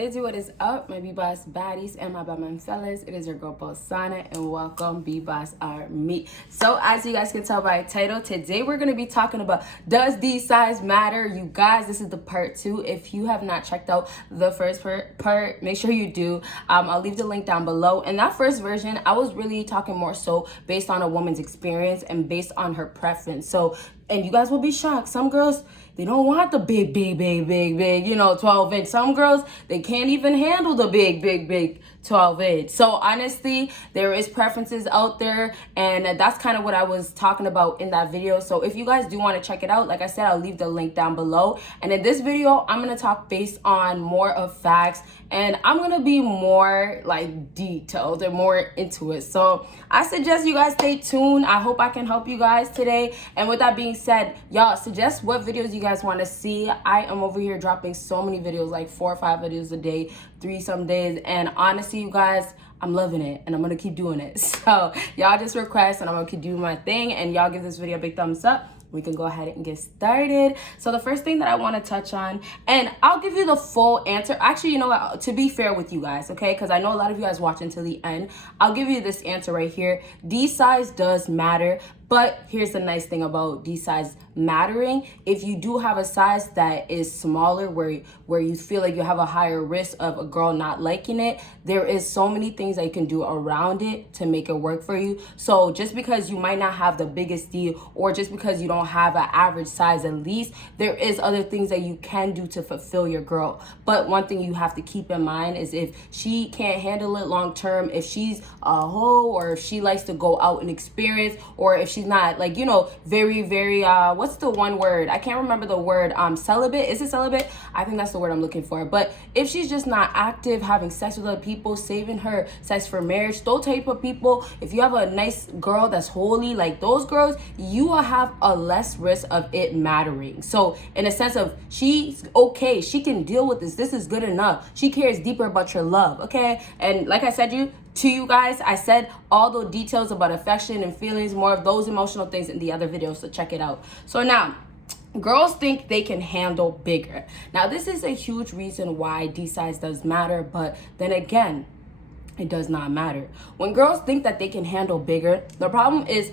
What is up, my B-Boss Baddies and my Batman fellas? It is your girl Bosana and welcome BBossArmy. So as you guys can tell by title, today we're going to be talking about does these size matter? You guys, this is the part 2. If you have not checked out the first part, make sure you do. I'll leave the link down below. In that first version, I was really talking more so based on a woman's experience and based on her preference. So, and you guys will be shocked. Some girls, they don't want the big, 12-inch. Some girls, they can't even handle the big 12-inch. So honestly, there is preferences out there, and that's kind of what I was talking about in that video. So if you guys do want to check it out, like I said, I'll leave the link down below. And in this video, I'm going to talk based on more of facts, and I'm going to be more like detailed and more into it. So I suggest you guys stay tuned. I hope I can help you guys today. And with that being said, y'all suggest what videos you guys want to see. I am over here dropping so many videos, like 4 or 5 videos a day, 3 some days, and honestly, you guys, I'm loving it and I'm gonna keep doing it. So y'all just request and I'm gonna keep doing my thing, and y'all give this video a big thumbs up. We can go ahead and get started. So the first thing that I want to touch on, and I'll give you the full answer. Actually, you know what, to be fair with you guys, okay, because I know a lot of you guys watch until the end, I'll give you this answer right here. D size does matter, but here's the nice thing about D size mattering. If you do have a size that is smaller, where you feel like you have a higher risk of a girl not liking it, there is so many things that you can do around it to make it work for you. So just because you might not have the biggest D, or just because you don't have an average size at least, there is other things that you can do to fulfill your girl. But one thing you have to keep in mind is if she can't handle it long term, if she's a hoe, or if she likes to go out and experience, or if she's not, like, you know, very what's the one word, I can't remember the word, celibate, is it celibate? I think that's the word I'm looking for. But if she's just not active, having sex with other people, saving her sex for marriage, those type of people, if you have a nice girl that's holy, like those girls, you will have a less risk of it mattering. So in a sense of, she's okay, she can deal with this is good enough, she cares deeper about your love, okay? And like I said to you guys, I said all the details about affection and feelings, more of those emotional things in the other videos, so check it out. So now, girls think they can handle bigger. Now this is a huge reason why D size does matter, but then again, it does not matter. When girls think that they can handle bigger, the problem is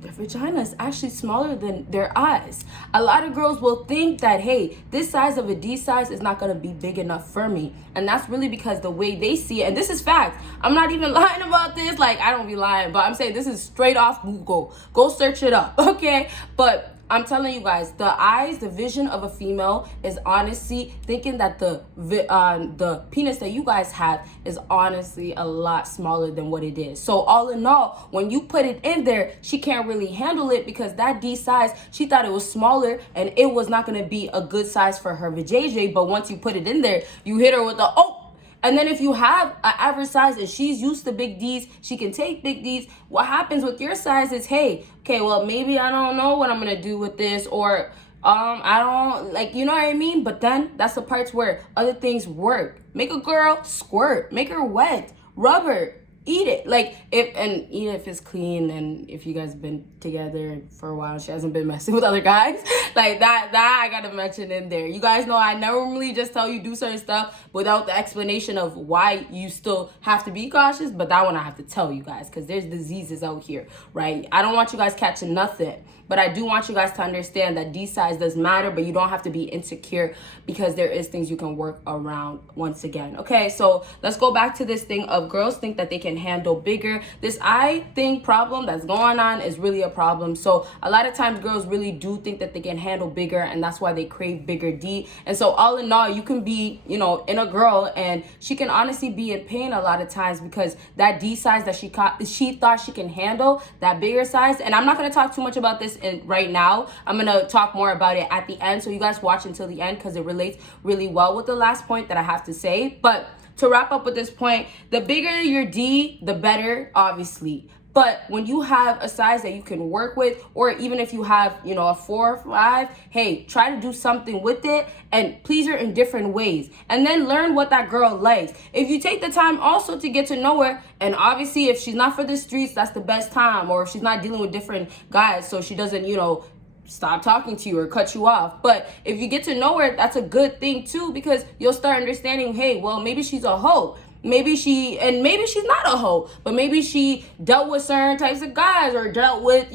their vagina is actually smaller than their eyes. A lot of girls will think that, hey, this size of a D size is not going to be big enough for me. And that's really because the way they see it, and this is fact, I'm not even lying about this, like I don't be lying, but I'm saying this is straight off Google. Go search it up, okay? But I'm telling you guys, the eyes, the vision of a female is honestly thinking that the penis that you guys have is honestly a lot smaller than what it is. So all in all, when you put it in there, she can't really handle it because that D size, she thought it was smaller and it was not going to be a good size for her vajayjay. But once you put it in there, you hit her with the, oh. And then if you have an average size and she's used to big D's, she can take big D's. What happens with your size is, hey, okay, well, maybe I don't know what I'm going to do with this, or I don't, like, you know what I mean? But then that's the parts where other things work. Make a girl squirt, make her wet, rub her, eat it, like, eat it if it's clean, and if you guys been together for a while, she hasn't been messing with other guys, like that I gotta mention in there. You guys know I normally just tell you do certain stuff without the explanation of why you still have to be cautious, but that one I have to tell you guys because there's diseases out here, right? I don't want you guys catching nothing, but I do want you guys to understand that D size does matter, but you don't have to be insecure because there is things you can work around once again. Okay, so let's go back to this thing of girls think that they can handle bigger. This eye thing problem that's going on is really a problem. So a lot of times girls really do think that they can handle bigger, and that's why they crave bigger D. And so all in all, you can be, you know, in a girl and she can honestly be in pain a lot of times because that D size that she thought she can handle, that bigger size. And I'm not going to talk too much about this right now. I'm going to talk more about it at the end, so you guys watch until the end because it relates really well with the last point that I have to say. But to wrap up with this point, the bigger your D, the better, obviously. But when you have a size that you can work with, or even if you have, you know, a 4 or 5, hey, try to do something with it and please her in different ways. And then learn what that girl likes. If you take the time also to get to know her, and obviously if she's not for the streets, that's the best time. Or if she's not dealing with different guys, so she doesn't, you know, stop talking to you or cut you off. But if you get to know her, that's a good thing too, because you'll start understanding, hey, well, maybe she's a hoe. Maybe she's not a hoe, but maybe she dealt with certain types of guys, or dealt with,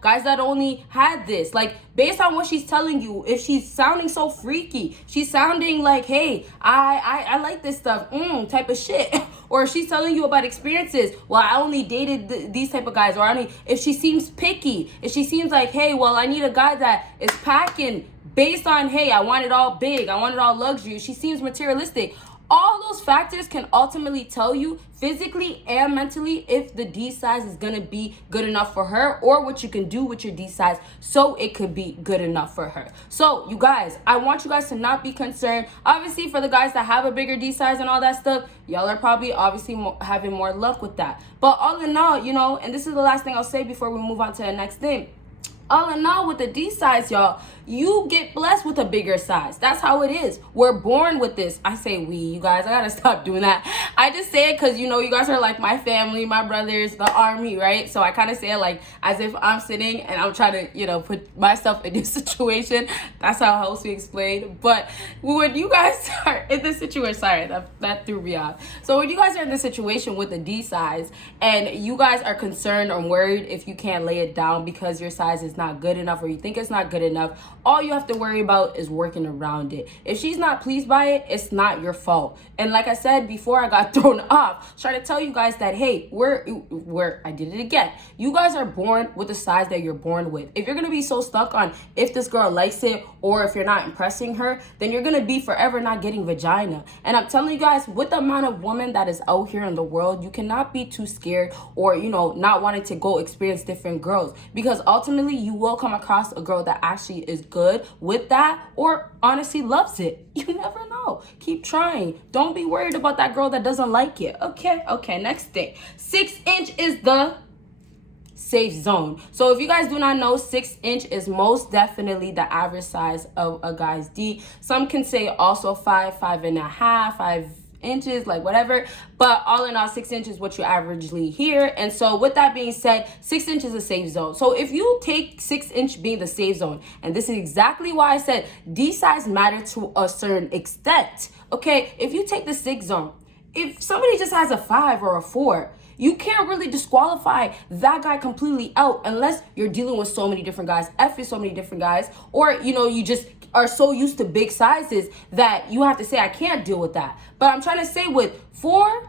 guys that only had this. Like, based on what she's telling you, if she's sounding so freaky, she's sounding like, hey, I like this stuff, type of shit. Or she's telling you about experiences, well, I only dated these type of guys. Or if she seems picky, if she seems like, hey, well, I need a guy that is packing based on, hey, I want it all big, I want it all luxury. She seems materialistic. All those factors can ultimately tell you physically and mentally if the D size is going to be good enough for her, or what you can do with your D size so it could be good enough for her. So, you guys, I want you guys to not be concerned. Obviously, for the guys that have a bigger D size and all that stuff, y'all are probably having more luck with that. But all in all, and this is the last thing I'll say before we move on to the next thing. All in all, with the D size, y'all, you get blessed with a bigger size. That's how it is. We're born with this. I say we, you guys. I gotta stop doing that. I just say it because, you guys are like my family, my brothers, the army, right? So I kind of say it like as if I'm sitting and I'm trying to, put myself in this situation. That's how it helps me explain. But when you guys are in this situation, sorry, that threw me off. So when you guys are in this situation with a D size and you guys are concerned or worried if you can't lay it down because your size is not good enough, or you think it's not good enough, all you have to worry about is working around it. If she's not pleased by it, it's not your fault. And like I said before I got thrown off, try to tell you guys that, hey, I did it again. You guys are born with the size that you're born with. If you're going to be so stuck on if this girl likes it, or if you're not impressing her, then you're going to be forever not getting vagina. And I'm telling you guys, with the amount of women that is out here in the world, you cannot be too scared or, not wanting to go experience different girls, because ultimately you will come across a girl that actually is good with that, or honestly loves it. You never know. Keep trying. Don't be worried about that girl that doesn't like it. Okay, next thing. 6 inch is the safe zone. So if you guys do not know, 6 inch is most definitely the average size of a guy's D. Some can say also 5.5, 5 inches, like whatever, but all in all, 6 inches is what you averagely hear. And so with that being said, 6 inches is a safe zone. So if you take 6 inch being the safe zone, and this is exactly why I said D size matter to a certain extent. Okay, if you take the 6 zone, if somebody just has a 5 or a 4, you can't really disqualify that guy completely out unless you're dealing with so many different guys, so many different guys, or you just are so used to big sizes that you have to say, I can't deal with that. But I'm trying to say with 4,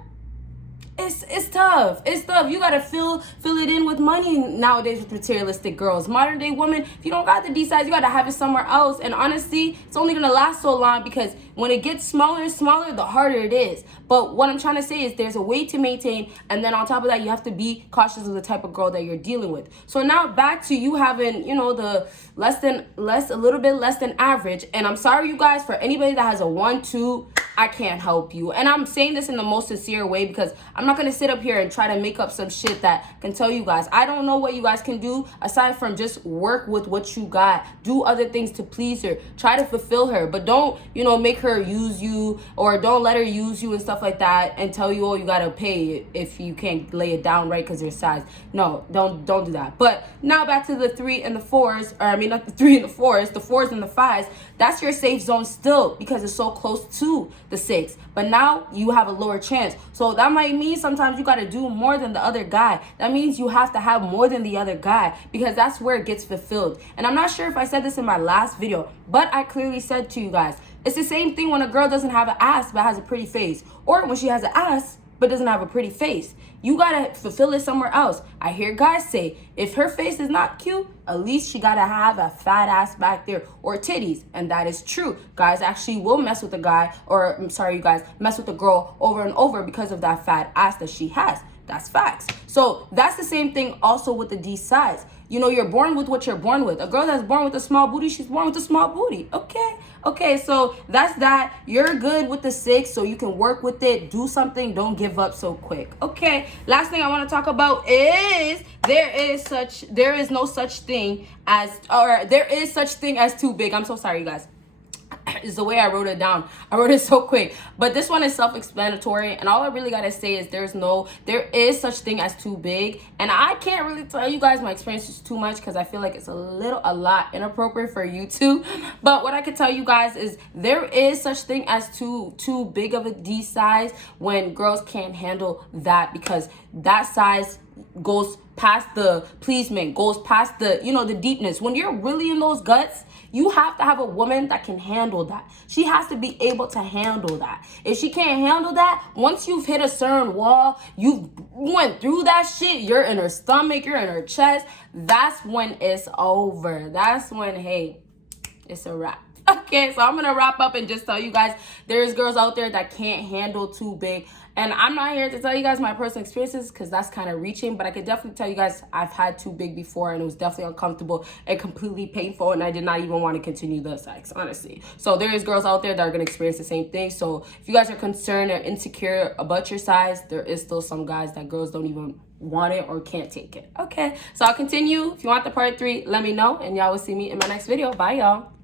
it's tough. It's tough. You gotta fill it in with money nowadays with materialistic girls. Modern day women, if you don't got the D size, you gotta have it somewhere else. And honestly, it's only gonna last so long, because when it gets smaller and smaller, the harder it is. But what I'm trying to say is there's a way to maintain, and then on top of that, you have to be cautious of the type of girl that you're dealing with. So now back to you having, the a little bit less than average. And I'm sorry, you guys, for anybody that has a 1, 2, I can't help you. And I'm saying this in the most sincere way, because I'm not gonna sit up here and try to make up some shit that can tell you guys. I don't know what you guys can do aside from just work with what you got. Do other things to please her. Try to fulfill her, but don't, make her use you, or don't let her use you and stuff like that and tell you, oh, you gotta pay if you can't lay it down right because your size. No, don't do that. But now back to the 3 and the 4s, or I mean not the 3 and the 4s, the 4s and the 5s. That's your safe zone still, because it's so close to the 6. But now you have a lower chance. So that might mean sometimes you got to do more than the other guy. That means you have to have more than the other guy, because that's where it gets fulfilled. And I'm not sure if I said this in my last video, but I clearly said to you guys, it's the same thing when a girl doesn't have an ass but has a pretty face, or when she has an ass but doesn't have a pretty face. You gotta fulfill it somewhere else. I hear guys say, if her face is not cute, at least she gotta have a fat ass back there, or titties. And that is true. Guys actually will mess with a guy, or I'm sorry, you guys, mess with a girl over and over because of that fat ass that she has. That's facts. So that's the same thing also with the D size. You're born with what you're born with. A girl that's born with a small booty, she's born with a small booty. Okay, so that's that. You're good with the 6, so you can work with it. Do something. Don't give up so quick. Okay, last thing I want to talk about is there is such thing as too big. I'm so sorry, you guys. is the way I wrote it down. I wrote it so quick. But this one is self-explanatory, and all I really gotta say is there is such thing as too big. And I can't really tell you guys my experience is too much because I feel like it's a lot inappropriate for you too. But what I can tell you guys is there is such thing as too big of a D size when girls can't handle that, because that size goes past the pleasement, goes past the, you know, the deepness. When you're really in those guts, you have to have a woman that can handle that. She has to be able to handle that. If she can't handle that, once you've hit a certain wall, you went through that shit, you're in her stomach, you're in her chest, that's when it's over. That's when, hey, it's a wrap. Okay, so I'm gonna wrap up and just tell you guys there's girls out there that can't handle too big. And I'm not here to tell you guys my personal experiences because that's kind of reaching, but I could definitely tell you guys I've had too big before, and it was definitely uncomfortable and completely painful, and I did not even want to continue the sex, honestly. So there is girls out there that are going to experience the same thing. So if you guys are concerned or insecure about your size, there is still some guys that girls don't even want it or can't take it. Okay, so I'll continue. If you want the part 3, let me know, and y'all will see me in my next video. Bye, y'all.